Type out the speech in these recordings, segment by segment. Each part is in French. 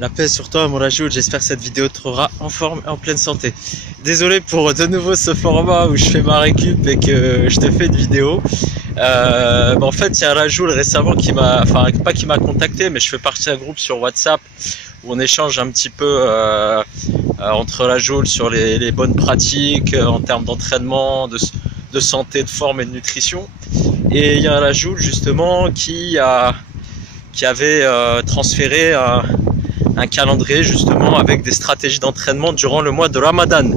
La paix sur toi, mon Rajoul. J'espère que cette vidéo te trouvera en forme et en pleine santé. Désolé pour de nouveau ce format où je fais ma récup et que je te fais une vidéo. En fait, il y a un Rajoul récemment qui m'a, enfin pas qui m'a contacté, mais je fais partie d'un groupe sur WhatsApp où on échange un petit peu entre Rajoul sur les bonnes pratiques en termes d'entraînement, de santé, de forme et de nutrition. Et il y a un Rajoul justement qui avait transféré un calendrier justement avec des stratégies d'entraînement durant le mois de Ramadan.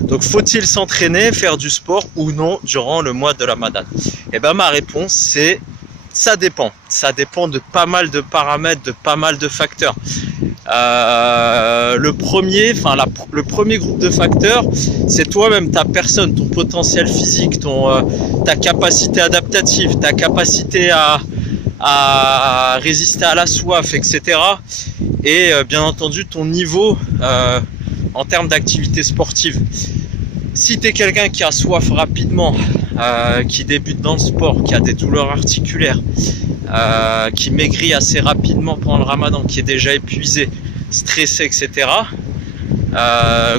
Donc faut-il s'entraîner, faire du sport ou non durant le mois de Ramadan? Et ben ma réponse c'est ça dépend. Ça dépend de pas mal de paramètres, de pas mal de facteurs. Le premier groupe de facteurs, c'est toi-même, ta personne, ton potentiel physique, ta capacité adaptative, ta capacité à résister à la soif, etc. Et bien entendu ton niveau en termes d'activité sportive. Si tu es quelqu'un qui a soif rapidement, qui débute dans le sport, qui a des douleurs articulaires, qui maigrit assez rapidement pendant le Ramadan, qui est déjà épuisé, stressé, etc.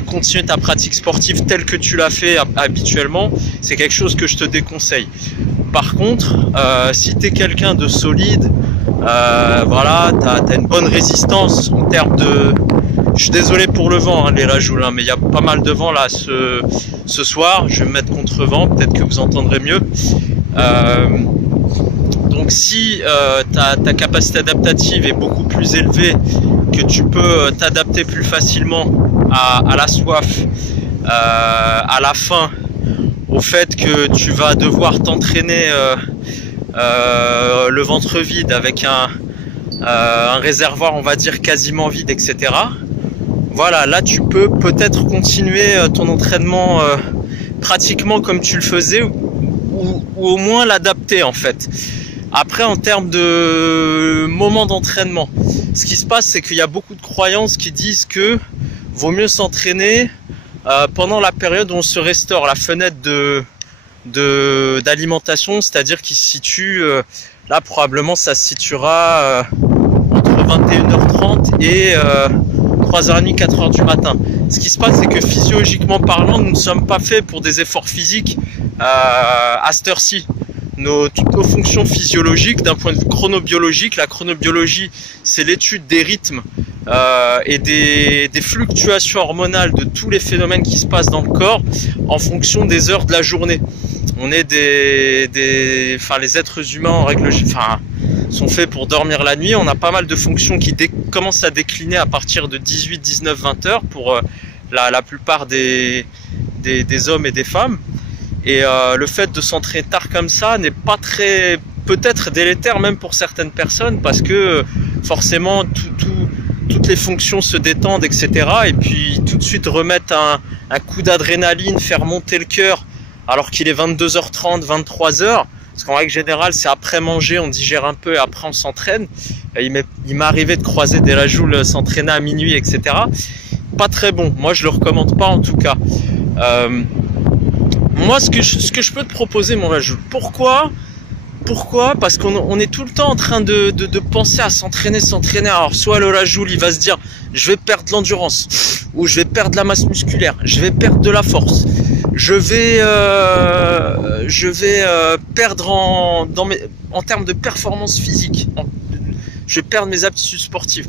Continue ta pratique sportive telle que tu l'as fait habituellement, c'est quelque chose que je te déconseille. Par contre, si tu es quelqu'un de solide, voilà, t'as une bonne résistance en termes de... Je suis désolé pour le vent, hein, les Rajouls, mais il y a pas mal de vent là ce soir. Je vais me mettre contre vent, peut-être que vous entendrez mieux. Donc si ta capacité adaptative est beaucoup plus élevée, que tu peux t'adapter plus facilement à la soif, à la faim, au fait que tu vas devoir t'entraîner le ventre vide avec un réservoir, on va dire, quasiment vide, etc. Voilà, là tu peux peut-être continuer ton entraînement pratiquement comme tu le faisais ou au moins l'adapter en fait. Après, en termes de moment d'entraînement, ce qui se passe, c'est qu'il y a beaucoup de croyances qui disent que vaut mieux s'entraîner pendant la période où on se restaure, la fenêtre d'alimentation, c'est-à-dire qui se situe, là probablement ça se situera entre 21h30 et 3h30, 4h du matin. Ce qui se passe, c'est que physiologiquement parlant, nous ne sommes pas faits pour des efforts physiques à cette heure-ci. Toutes nos fonctions physiologiques, d'un point de vue chronobiologique, la chronobiologie, c'est l'étude des rythmes et des fluctuations hormonales de tous les phénomènes qui se passent dans le corps en fonction des heures de la journée. On est les êtres humains en règle, sont faits pour dormir la nuit. On a pas mal de fonctions qui commencent à décliner à partir de 18, 19, 20 heures pour la plupart des hommes et des femmes. Et le fait de s'entraîner tard comme ça n'est pas très, peut-être délétère même pour certaines personnes, parce que forcément toutes les fonctions se détendent, etc. Et puis tout de suite remettre un coup d'adrénaline, faire monter le cœur alors qu'il est 22h30, 23h, parce qu'en règle générale c'est après manger, on digère un peu et après on s'entraîne. Il m'est arrivé de croiser des Rajouls s'entraîner à minuit, etc. Pas très bon, moi je le recommande pas en tout cas. Moi, ce que je peux te proposer, mon Rajoul, pourquoi? Parce qu'on est tout le temps en train de penser à s'entraîner. Alors, soit le Rajoul, il va se dire, je vais perdre l'endurance, ou je vais perdre la masse musculaire, je vais perdre de la force, je vais perdre en termes de performance physique, je vais perdre mes aptitudes sportives.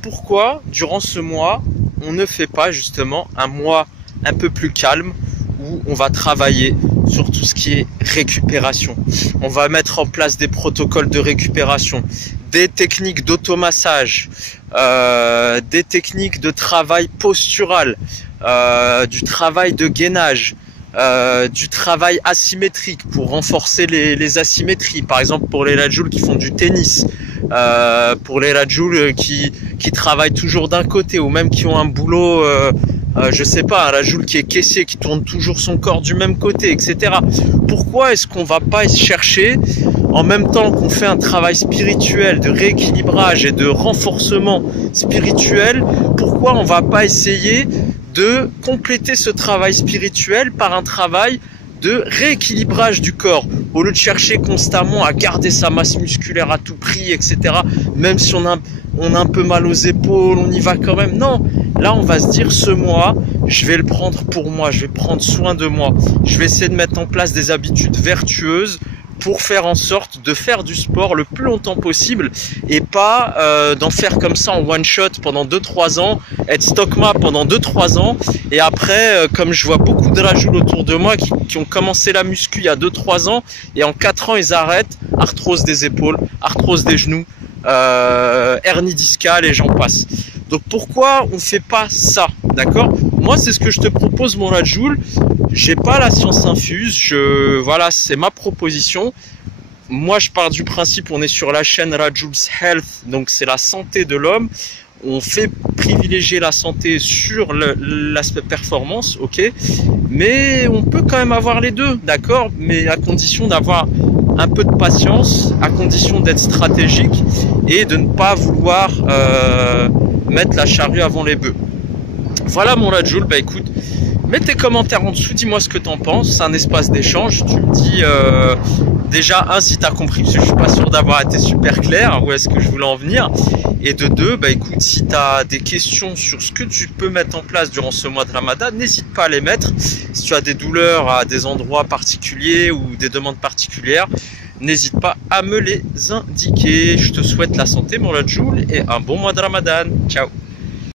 Pourquoi, durant ce mois, on ne fait pas justement un mois un peu plus calme, où on va travailler sur tout ce qui est récupération. On va mettre en place des protocoles de récupération, des techniques d'automassage, des techniques de travail postural, du travail de gainage, du travail asymétrique pour renforcer les asymétries. Par exemple, pour les Rajouls qui font du tennis, pour les Rajouls qui travaillent toujours d'un côté, ou même qui ont un boulot... je sais pas, un Rajoul qui est caissier, qui tourne toujours son corps du même côté, etc. Pourquoi est-ce qu'on va pas chercher, en même temps qu'on fait un travail spirituel de rééquilibrage et de renforcement spirituel, pourquoi on va pas essayer de compléter ce travail spirituel par un travail de rééquilibrage du corps. Au lieu de chercher constamment à garder sa masse musculaire à tout prix, etc. Même si on a un peu mal aux épaules, on y va quand même. Non, là on va se dire ce mois, je vais le prendre pour moi, je vais prendre soin de moi. Je vais essayer de mettre en place des habitudes vertueuses pour faire en sorte de faire du sport le plus longtemps possible et pas d'en faire comme ça en one shot pendant 2-3 ans, être stockma pendant 2-3 ans et après comme je vois beaucoup de rajoules autour de moi qui ont commencé la muscu il y a 2-3 ans et en 4 ans ils arrêtent, arthrose des épaules, arthrose des genoux, hernie discale et j'en passe. Donc pourquoi on fait pas ça, d'accord? Moi c'est ce que je te propose mon Rajoul. J'ai pas la science infuse, voilà, c'est ma proposition. Moi je pars du principe, on est sur la chaîne Rajul's Health, donc c'est la santé de l'homme. On fait privilégier la santé sur l'aspect performance, ok, mais on peut quand même avoir les deux, d'accord, mais à condition d'avoir un peu de patience, à condition d'être stratégique et de ne pas vouloir mettre la charrue avant les bœufs. Voilà mon Rajoul, bah écoute, mets tes commentaires en dessous, dis-moi ce que t'en penses, c'est un espace d'échange, tu me dis déjà si t'as compris, parce que je suis pas sûr d'avoir été super clair, où est-ce que je voulais en venir, et de deux, bah écoute, si t'as des questions sur ce que tu peux mettre en place durant ce mois de Ramadan, n'hésite pas à les mettre, si tu as des douleurs à des endroits particuliers ou des demandes particulières, n'hésite pas à me les indiquer. Je te souhaite la santé mon Rajoul et un bon mois de Ramadan, ciao.